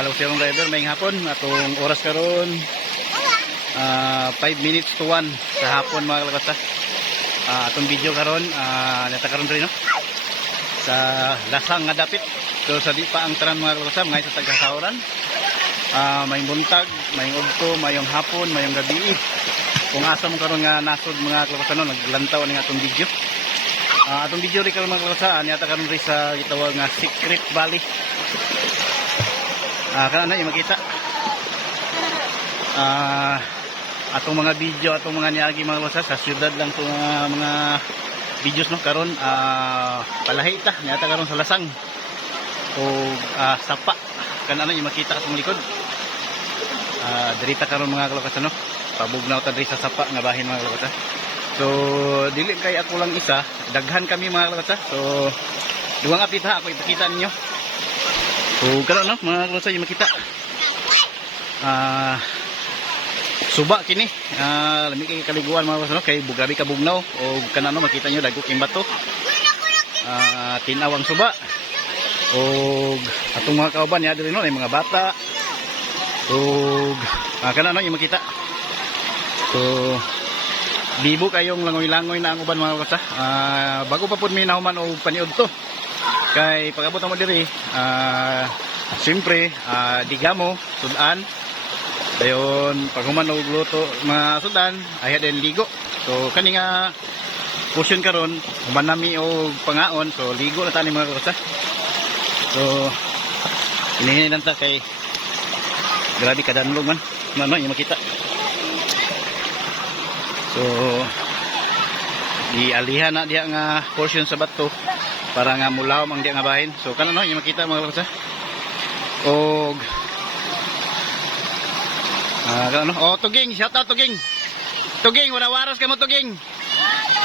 Palo sirong driver may hapon atong oras karon 5 minutes to 1 sa hapon mga kalakotsa. Atong video karon nata karon diri no sa lasang nga dapit. So sa di pa ang tanan mga kalakotsa mga sa tagasauran. May buntag, may udto, mayong hapon, mayong gabi. Kung asa mo karon nga nasod mga kalakotsa no naglantaw ning atong video. Atong video ri karon mga kalakotsa niata karon ri sa gitawag nga Secret Valley. Kana na yung makita atong mga video, atong mga niagi mga kalakotsa sa syudad lang itong mga videos no karon palahi ta niata karon sa lasang o sapa. Kana na yung makita atong likod dirita karon mga kalakotsa no pabugnaw ta diri sa sapa nga bahin mga kalakotsa. So dili kay ako lang isa, daghan kami mga kalakotsa. So duwang apit ha ako ipakita ninyo. So karon no mga kalakotsa yung makita suba kini lami kay kaliguan mga kalakotsa no kay bugabi ka bugnaw o kana no makita nyo dagko king bato tinawang suba o atong mga kauban ya diri no ay mga bata o kana no yung makita. So bibo kayong langoy-langoy na ang uban mga kalakotsa. Bago pa pud may nahuman og paniud to kay pag-abot mo diri siyempre digamo sudan dayon paghuman og luto mga sudan ay din ligo. So kani nga portion karon human nami og pangaon so ligo na tani mga kalakotsa. So inihinan ta kay grabe kadanlog man ano yung makita. So dialihan na diha nga portion sa bato para nga mulaw ang diha nga bahin. So kana no yung makita mga kalakotsa. Og ano oh Tuging, shout out Tuging. Tuging wala waras kay mo Tuging.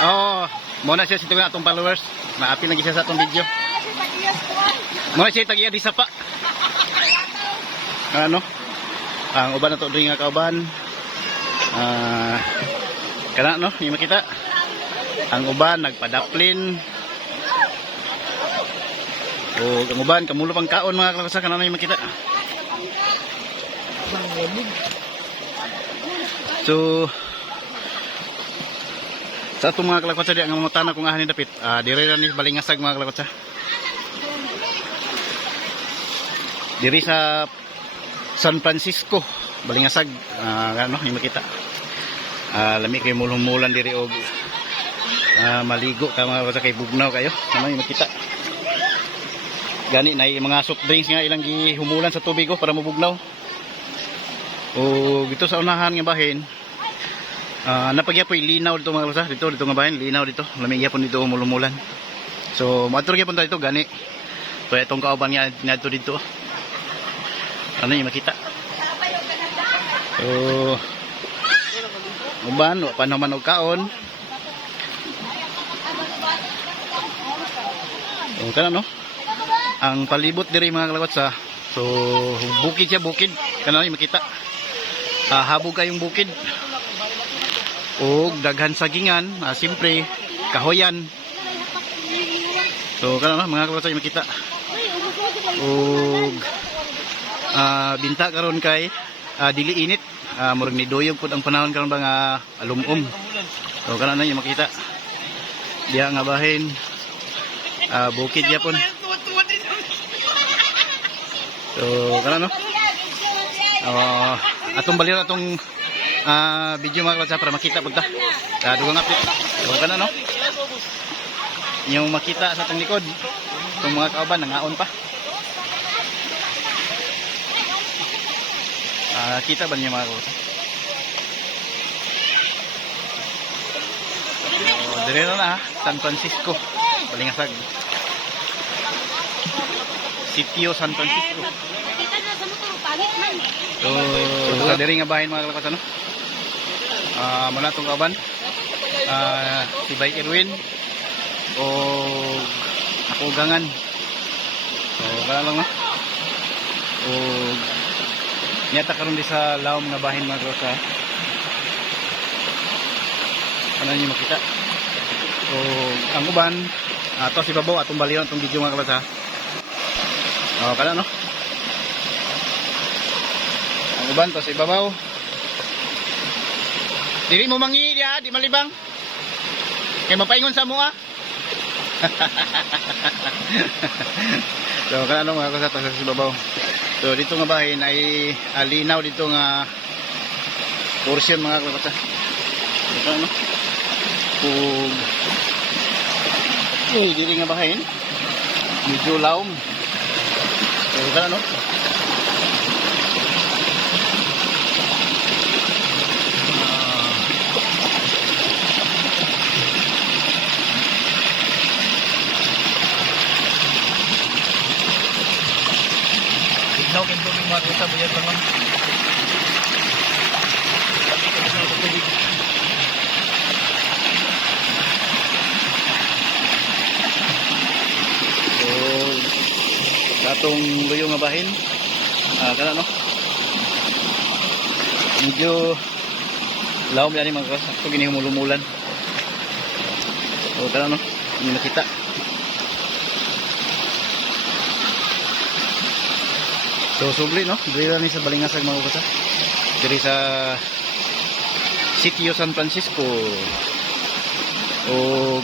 Oh mo na siya si Tuging atong followers. Naapil na siya sa atong video. Mo siya tagiya di sapa. Ano ang uban na to diri nga kauban kana no yung makita ang uban nagpadaplin o ang uban kamulo pang kaon mga kalakotsa kana no yung makita. So sa itong mga kalakotsa di ang mamutana kung ahanin dapit diri ra ni balingasag mga kalakotsa diri sa San Francisco balingasag ano yung makita. Lami kayo mulhumulan diri og maligo ka mga kalakotsa kay bugnaw kayo ano yung makita. Gani na mga soft drinks nga ilang gihumulan sa tubig para mabugnaw. O dito sa unahan nga bahin napagyapoy linaw dito mga kalakotsa dito nga bahin linaw dito lami gyapon dito mulhumulan. So moadto gyapon ta dito gani. So itong kauban nga ngadto dito ano yung makita. So uban wa pa naman og kaon. O kana no ang palibot diri mga kalakotsa. So bukid siya bukid kana yung makita. Habog kayong bukid og daghan sagingan siyempre kahoyan. So kana no mga kalakotsa yung makita. Og binta karon kay dili init murag ni doyog pud ang panahon karon ba nga alumom. So kana na yung makita diha nga bahin bukid gyapon. So kana no atong baliw atong video mga kalakotsa para makita pud ta dugang apit. So kana no yung makita sa atong likod itong mga kauban nangaon pa. Kita ba niyo mga kalakotsa? So dire na San Francisco balingasag Sitio San Francisco. So dire nga bahin mga kalakotsa no muna itong kauban si Bay Irwin o ako gangan. So kaya lang no o nyata karon di sa lawom nga bahin mga kalakotsa ano niyo makita. So ang uban ato si babaw atong balion atong video mga kalakotsa kana no Ang uban to sa ibabaw. Dili mo mangi dia, di malibang. Kay mapaingon sa mo ah. So kanano mga kasat sa ibabaw. So dito nga bahin ay alinaw dito nga portion mga kasat. Ito ano? Kung dili nga bahin. Medyo laom. So kanano? Ikaw kento ng mga kusa buyag lang. So katong luyo nga bahin. Kana no. Medyo laom yan mga kusa. Ito gini humulumulan. So kana no. Hindi nakita. So subli no, diri ni sa Balingasag mga kusa. Diri sa Sitio San Francisco. Og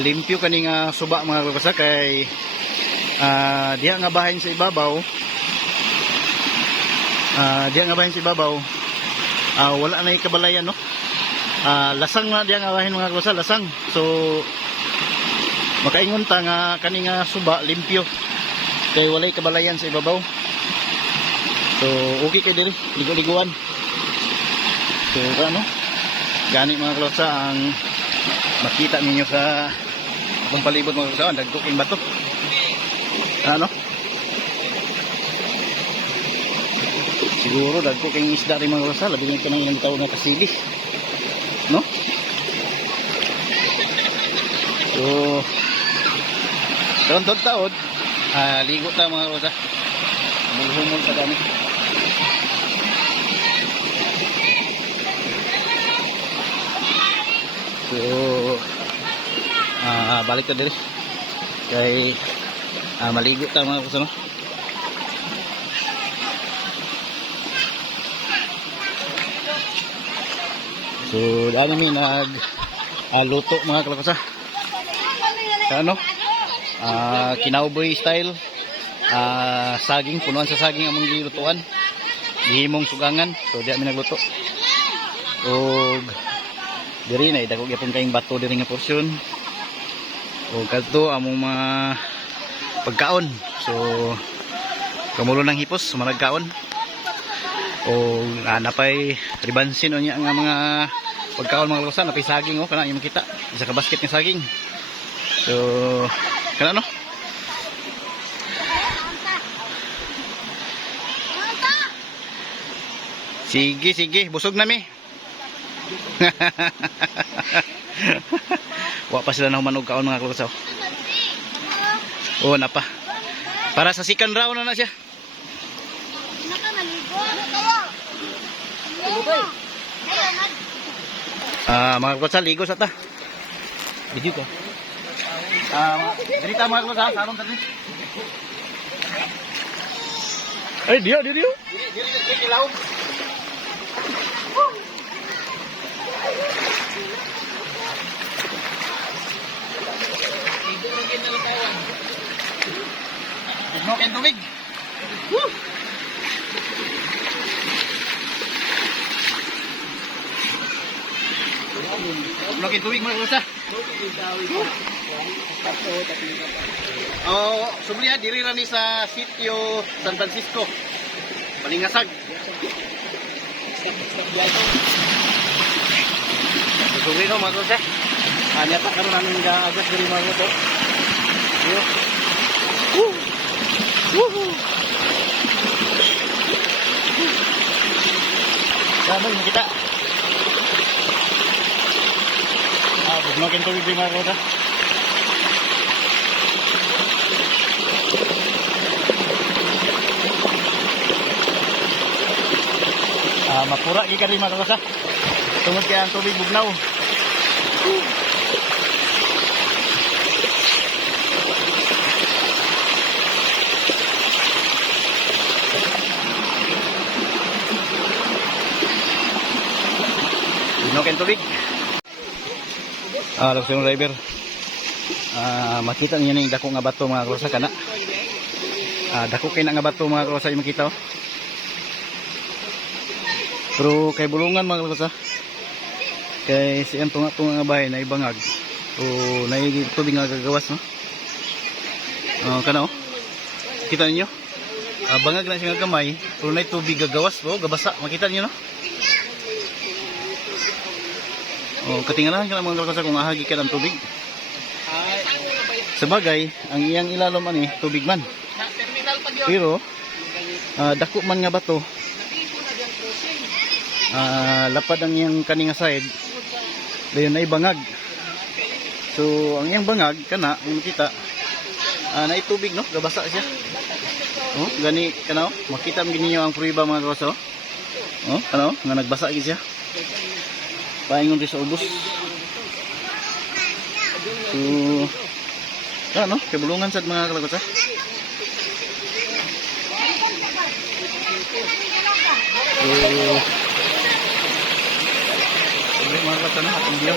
limpyo kani nga suba mga kusa kay diha nga bahin sa ibabaw. Diha nga bahin sa ibabaw. Wala na ikabalayan no. Lasang na diha nga bahin mga kusa, lasang. So makaingon ta nga kani nga suba limpyo. Kay walay kabalayan sa ibabaw. So okay kay diri, ligo-liguan. So ano? Gani mga kalotsa ang makita ninyo sa akong palibot mga kalotsa, dagko king bato. Ano? Siguro dagko king isda rin mga kalotsa, labi ng kanang ilang taon na kasili. No? So karon taon ligo ta mga kalotsa. Humul sa dami. So balik ta diri kay maligo ta mga kusa no. So dami mi nag luto mga kalakasa. Ano? Kinauboy style. Saging, punuan sa saging among gilutuan. Gihimong sugangan. So diha mi nagluto. Og diri na dako gyapon kayong bato diri nga porsyon. Og kadto among mga pagkaon. So kamulo ng hipos managkaon. Og napay ribansin unya nga mga pagkaon mga lusa, napay saging kana imong kita. Isa ka basket nga saging. So kana no? Sige, sige. Busog na mi. Wa pa sila na humanog kaon mga kalusaw. Oh, napa. Para sa second round na siya. Mga kalusaw, ligo sa ta. Video ko. Ganita mga kalusaw, sarong tadi. Ay, dia. Diri kilaw. Igno kay tubig. Igno kay tubig mga kusa. Subliha diri ra ni sa Sitio San Francisco. Balingasag. Subli no mga kusa. Nyata karon namin gagas diri mga kusa. Sabay mo kita. Bugnokin tubig din mga kusa. Mapura gi kani mga kusa. Tungod kay ang tubig bugnaw. Bugnaw kayong tubig. Lagos yung driver. Makita niyo ning dako nga bato mga kalusa kana. Dako kay na nga bato mga kalusa yung makita. Pero kay bulungan mga kalusa. Kay siyang tunga bahay na ibangag. O naigi tubig nga gagawas no. Kana oh. Kita niyo? Bangag na siya nga kamay, pero na tubig gagawas oh, gabasa. Makita niyo no? Katingalahan ka lang mga kalusa kung ahagi ka ng tubig. Sabagay, ang iyang ilalom ani tubig man. Pero dako man nga bato. Lapad ang iyang kaninga side. Dayon na ibangag. So ang iyang bangag kana yung makita na itubig no, gabasa siya. Gani kana makita mo gininyo ang prueba mga kalusa. Kana nga nagbasa gid siya. Paingon rin sa ubos. So ano, kabulungan sad mga kalusa. Mga kalusa na atong biyo.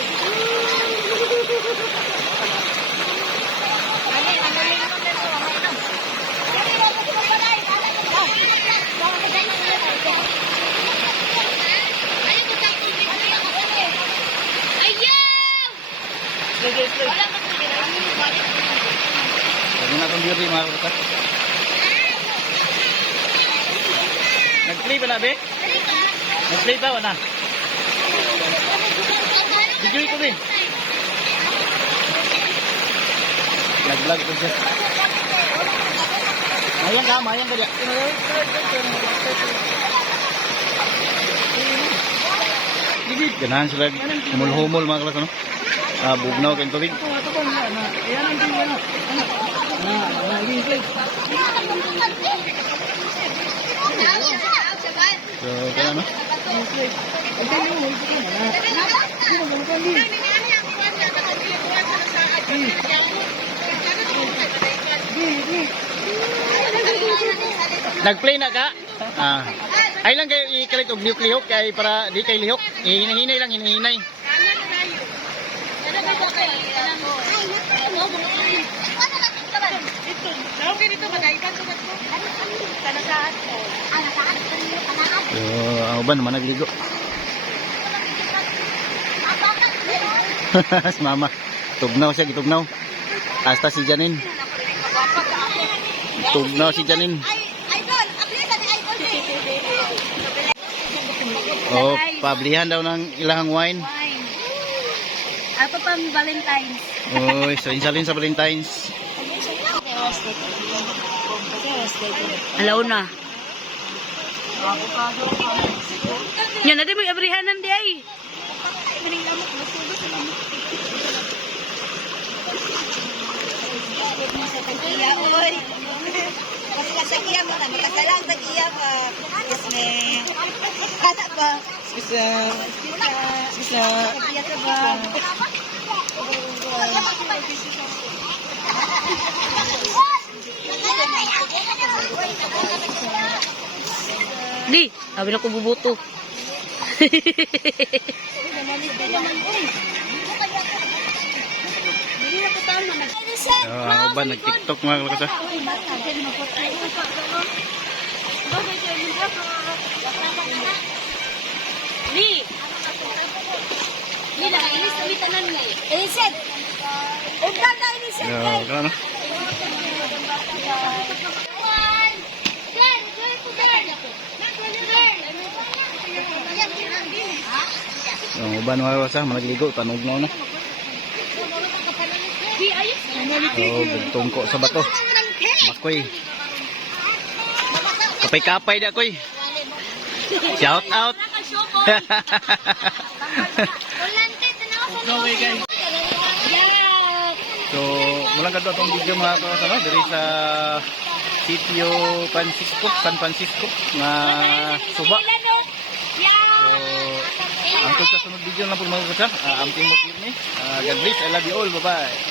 Sabi na itong beauty mga kalusa. Nag-play ba na be? Nag-play ba wala? Video ko din. Nag-vlog ko siya. Mayang ka diya. Ganahan sila humul-humul mga kalusa no? Bugnaw kayong tubig. So, kaya no? Nag-play na ka? Ay lang kayo ikalit og lihok kay para di kay lihok. Hinahinay lang, hinahinay. Ang uban naman nagligo. Si mama. Tugnaw siya, gitugnaw. Hasta si Janine. Tugnaw si Janine. Pablihan daw ng ilahang wine. Ato pang Valentine's. So insalin sa Valentine's. Alaw na. Yan natin may abrihanan di ay. Sakiya mo na, makasalang sakiya pa. Yes, me. Kata ba? Sisa. Sakiya ka ba? Di, sabi na ko bubuto. Ang uban nag-TikTok mga kalusa. Ni lang, inis kami tanan nga eh. Iniset! Ugdan na iniset! Kaya no? Ang uban mga kalusa, managligo, tanugnaw na. Bugtong ko sa bato. Makoy. Kapay-kapay di akoy. Shout out. So, mulang kadto atong video mga kalusa no, diri sa Sitio San Francisco nga Suba. So, ang sa sunod video lang po mga kalusa. Amping mo ni. God bless. I love you all. Bye-bye.